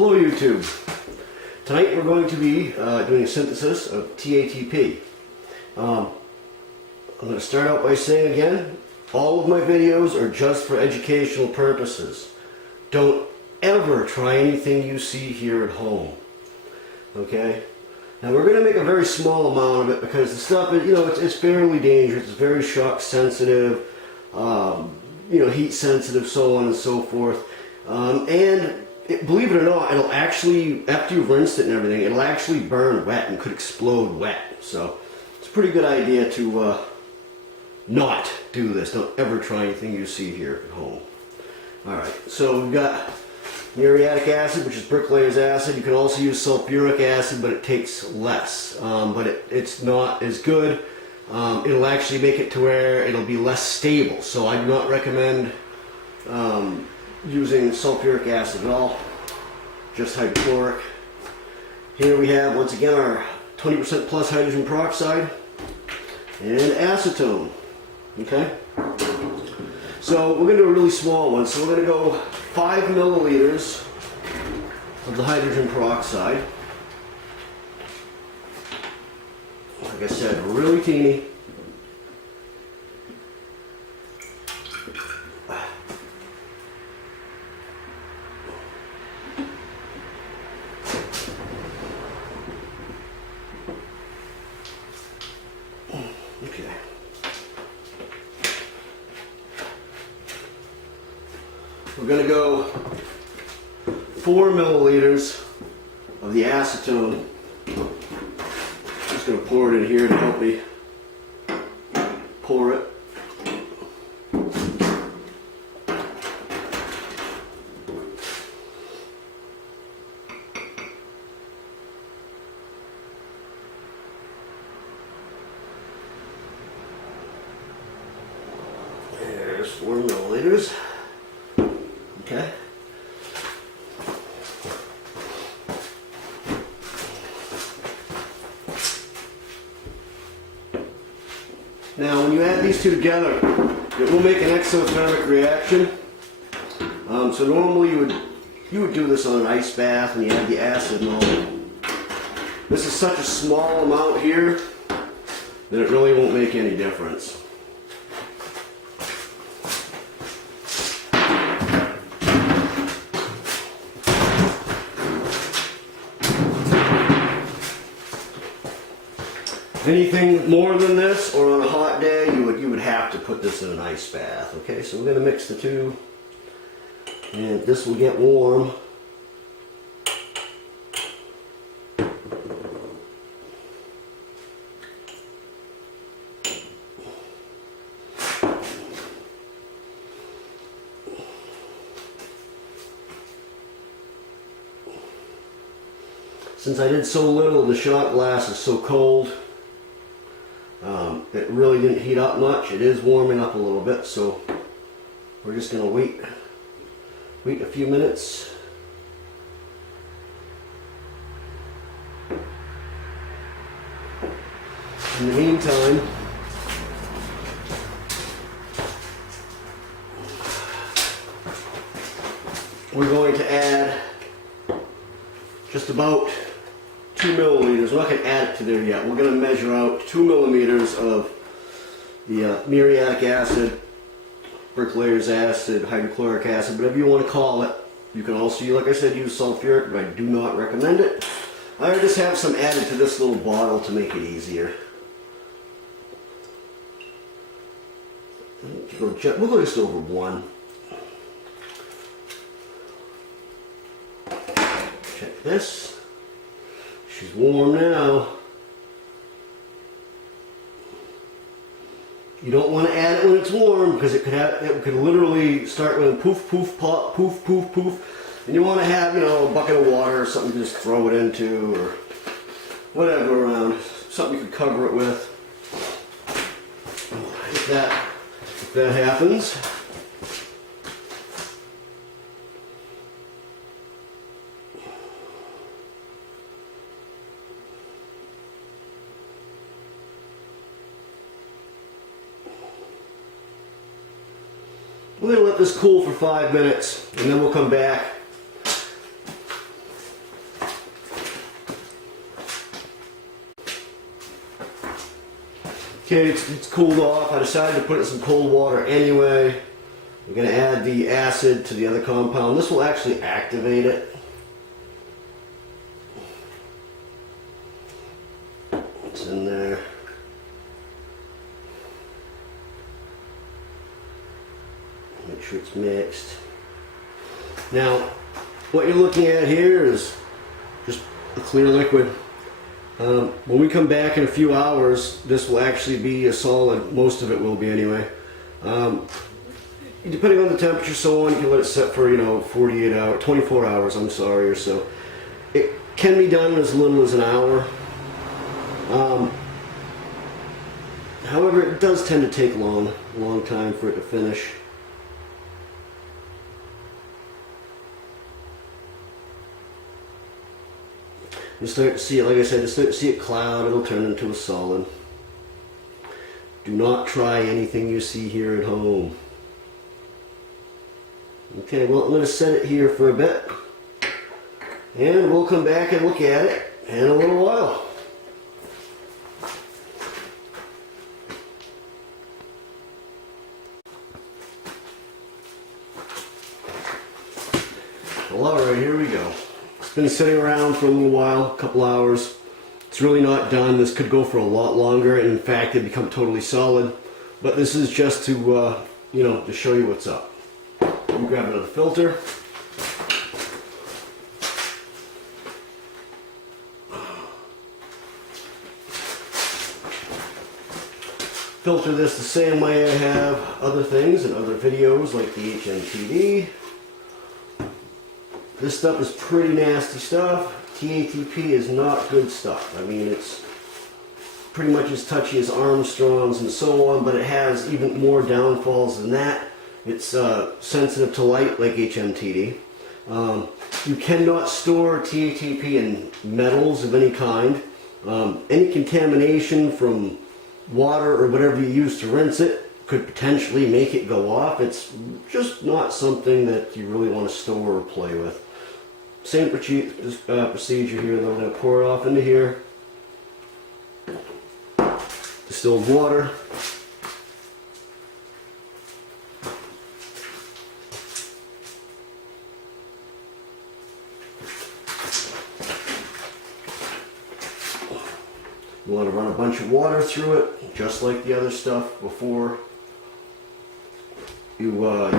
Hello YouTube. Tonight we're going to be doing a synthesis of TATP. I'm going to start out by saying again, all of my videos are just for educational purposes. Don't ever try anything you see here at home. Okay? Now we're going to make a very small amount of it because the stuff is, it's fairly dangerous. It's very shock sensitive, heat sensitive, so on and so forth. Believe it or not, it'll actually, after you've rinsed it and everything, it'll actually burn wet and could explode wet. So it's a pretty good idea to not do this. Don't ever try anything you see here at home. Alright, so we've got muriatic acid, which is bricklayer's acid. You can also use sulfuric acid, but it takes less. But it's not as good. It'll actually make it to where it'll be less stable. So I do not recommend using sulfuric acid at all, just hydrochloric. Here we have, once again, our 20% plus hydrogen peroxide and acetone. Okay? So we're going to do a really small one. So we're going to go 5 milliliters of the hydrogen peroxide. Like I said, really teeny. Okay. We're going to go 4 milliliters of the acetone. I'm just going to pour it in here to help me pour it. There's 4 milliliters. Okay. Now, when you add these two together, it will make an exothermic reaction. So normally you would do this on an ice bath and you add the acid and all that. This is such a small amount here that it really won't make any difference. Anything more than this, or on a hot day, you would have to put this in an ice bath. Okay, so we're going to mix the two, and this will get warm. Since I did so little, the shot glass is so cold. It really didn't heat up much. It is warming up a little bit, so we're just going to wait a few minutes. In the meantime, we're going to add just about 2 milliliters. We're not going to add it to there yet. We're going to measure out 2 millimeters of the muriatic acid, bricklayer's acid, hydrochloric acid, whatever you want to call it. You can also, like I said, use sulfuric, but I do not recommend it. I just have some added to this little bottle to make it easier. We'll go just over 1. Check this. She's warm now. You don't want to add it when it's warm because it could literally start with poof, poof, pop, poof, poof, poof. And you want to have, a bucket of water or something to just throw it into, or whatever around. Something you could cover it with. If that happens. We're going to let this cool for 5 minutes, and then we'll come back Okay, it's cooled off. I decided to put it in some cold water anyway. We're going to add the acid to the other compound. This will actually activate it. It's in there. Make sure it's mixed. Now, what you're looking at here is just a clear liquid. When we come back in a few hours, this will actually be a solid. Most of it will be anyway. Depending on the temperature, so on, you can let it set for 48 hours, 24 hours. I'm sorry, or so. It can be done in as little as an hour. However, it does tend to take a long time for it to finish. You start to see it, like I said, you start to see it cloud, it'll turn into a solid. Do not try anything you see here at home. Okay, well, I'm going to set it here for a bit. And we'll come back and look at it in a little while. Well, alright, here we go. It's been sitting around for a little while, a couple hours. It's really not done. This could go for a lot longer, and in fact, it'd become totally solid. But this is just to, to show you what's up. I'm grab another filter. Filter this the same way I have other things and other videos like the HMTD. This stuff is pretty nasty stuff. TATP is not good stuff. I mean, it's pretty much as touchy as Armstrong's and so on, but it has even more downfalls than that. It's sensitive to light like HMTD. You cannot store TATP in metals of any kind. Any contamination from water or whatever you use to rinse it could potentially make it go off. It's just not something that you really want to store or play with. Same procedure here though. I'm going to pour it off into here. Distilled water. You want to run a bunch of water through it, just like the other stuff before you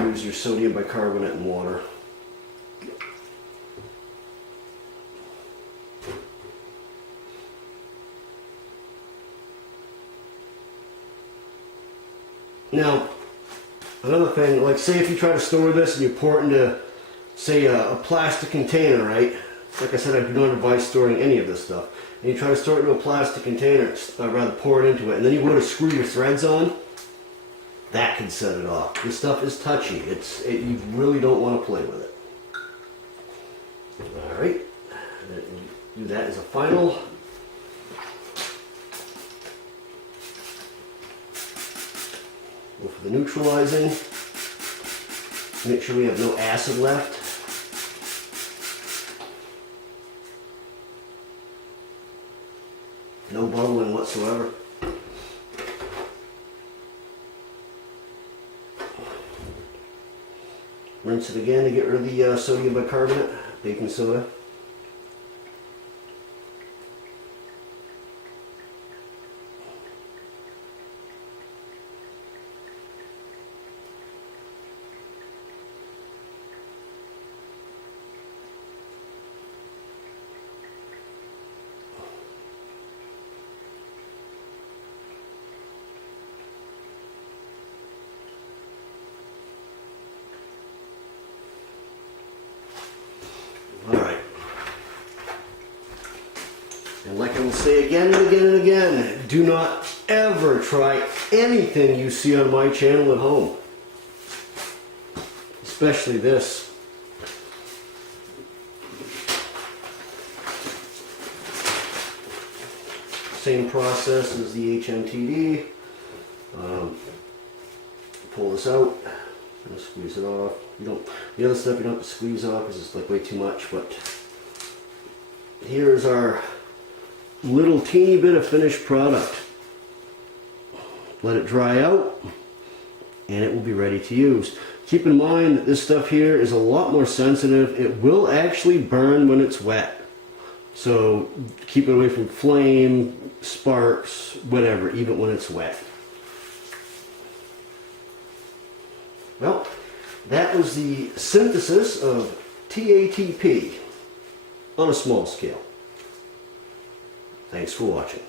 use your sodium bicarbonate and water. Now, another thing, like say if you try to store this and you pour it into, say, a plastic container, right? Like I said, I do not advise storing any of this stuff. And you try to store it into a plastic container, rather pour it into it, and then you go to screw your threads on, that can set it off. This stuff is touchy. You really don't want to play with it. Alright, do that as a final. Go for the neutralizing. Make sure we have no acid left. No bubbling whatsoever. Rinse it again to get rid of the sodium bicarbonate, baking soda. And like I will say again and again and again, do not ever try anything you see on my channel at home. Especially this. Same process as the HMTD. Pull this out and squeeze it off. The other stuff you don't have to squeeze off because it's like way too much, but here's our little teeny bit of finished product. let it dry out, and it will be ready to use. Keep in mind that this stuff here is a lot more sensitive. It will actually burn when it's wet. So keep it away from flame, sparks, whatever, even when it's wet. Well, that was the synthesis of TATP on a small scale. Thanks for watching.